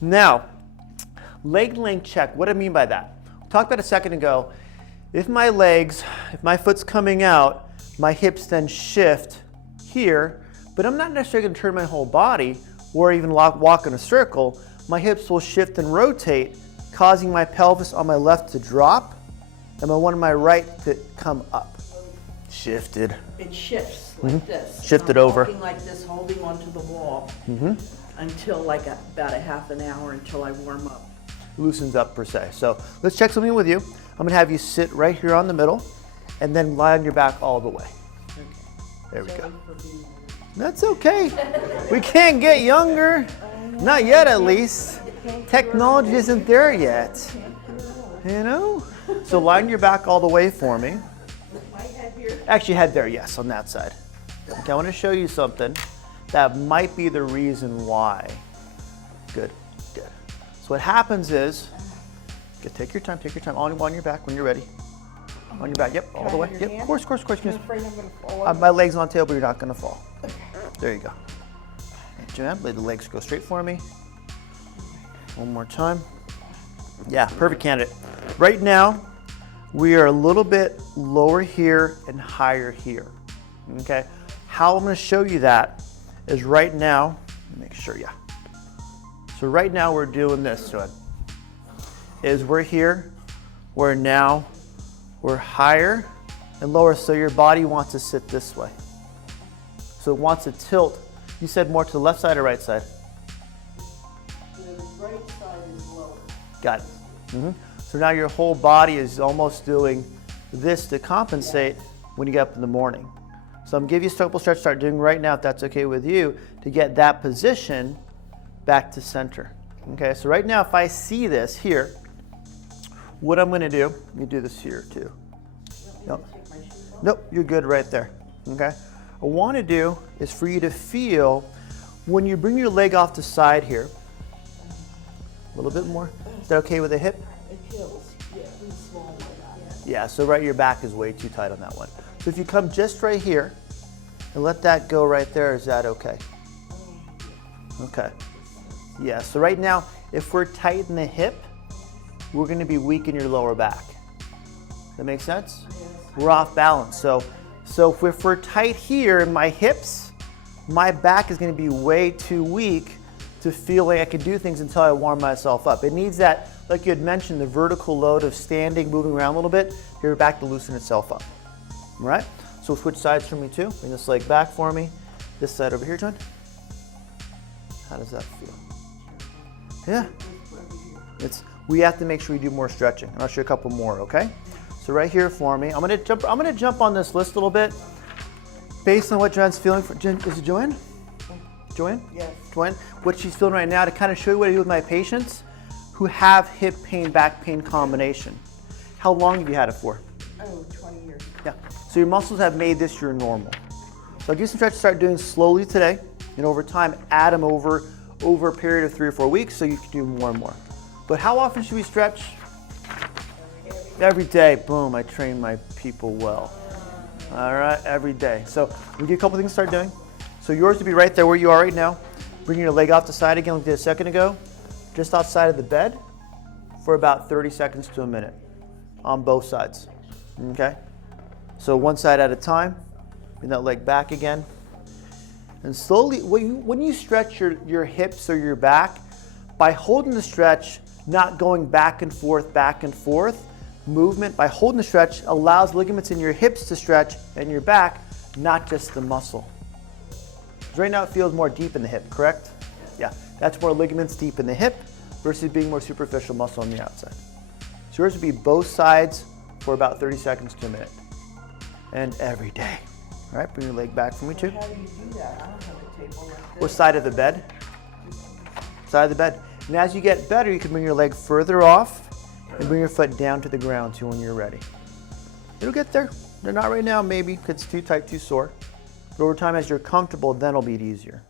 Now, leg length check, what do I mean by that? We talked about a second ago, if my foot's coming out, my hips then shift here, but I'm not necessarily going to turn my whole body or even walk in a circle. My hips will shift and rotate, causing my pelvis on my left to drop and my one on my right to come up. Shifted. It shifts like this. Shifted I'm over. walking like this, holding onto the wall until like about a half an hour until I warm up. Loosens up per se. So let's check something with you. I'm gonna have you sit right here on the middle and then lie on your back all the way. Okay. There we go. Sorry for being- That's okay. We can't get younger. Not yet, at least. Technology isn't there yet. You know? So lie on your back all the way for me. My head here. Actually, head there, yes, on that side. Okay, I want to show you something that might be the reason why. Good, good. So what happens is, take your time, on your back when you're ready. On your back, yep, all the way. Yep, of course. I'm afraid I'm going to fall over. My leg's on the table, you're not going to fall. There you go. Joanne, let the legs go straight for me. One more time. Yeah, perfect candidate. Right now, we are a little bit lower here and higher here. Okay? How I'm going to show you that is right now, make sure, yeah. So right now we're doing this, Joanne. Is we're here, we're higher and lower, so your body wants to sit this way. So it wants to tilt. You said more to the left side or right side? The right side is lower. Got it. So now your whole body is almost doing this to compensate when you get up in the morning. So I'm giving you a couple stretch, start doing right now, if that's okay with you, to get that position back to center. Okay, so right now if I see this here, what I'm going to do, let me do this here too. Nope, you're good right there. Okay, what I want to do is for you to feel when you bring your leg off the side here, a little bit more. Is that okay with the hip? It feels, really small like that. Yeah, so right, your back is way too tight on that one. So if you come just right here and let that go right there, is that okay? Okay. Yeah, so right now, if we're tight in the hip, we're gonna be weak in your lower back. Does that make sense? We're off balance. So if we're tight here in my hips, my back is gonna be way too weak to feel like I can do things until I warm myself up. It needs that, like you had mentioned, the vertical load of standing, moving around a little bit, for your back to loosen itself up. All right? So switch sides for me too. Bring this leg back for me. This side over here, John. How does that feel? Yeah. We have to make sure we do more stretching. And I'll show you a couple more, okay? So right here for me, I'm gonna jump on this list a little bit based on what Joanne's feeling. Is it Joanne? Joanne? Yes. Joanne, what she's feeling right now to kind of show you what I do with my patients who have hip pain, back pain combination. How long have you had it for? Oh, 20 years. Yeah. So your muscles have made this your normal. So I'll give you some stretches to start doing slowly today, and over time add them over a period of 3 or 4 weeks so you can do more and more. But how often should we stretch? Every day. Boom, I train my people well. All right, every day. So we'll get a couple things to start doing. So yours to be right there where you are right now. Bring your leg off the side again like we did a second ago. Just outside of the bed for about 30 seconds to a minute on both sides. Okay? So one side at a time. Bring that leg back again. And slowly, when you stretch your hips or your back, by holding the stretch, not going back and forth, movement, by holding the stretch allows ligaments in your hips to stretch and your back, not just the muscle. Right now it feels more deep in the hip, correct? Yeah, that's more ligaments deep in the hip versus being more superficial muscle on the outside. So yours would be both sides for about 30 seconds to a minute. And every day. All right, bring your leg back for me too. How do you do that? I don't have a table like this. What side of the bed? Side of the bed. And as you get better, you can bring your leg further off and bring your foot down to the ground too when you're ready. It'll get there. They're not right now, maybe, because it's too tight, too sore. But over time, as you're comfortable, then it'll be easier.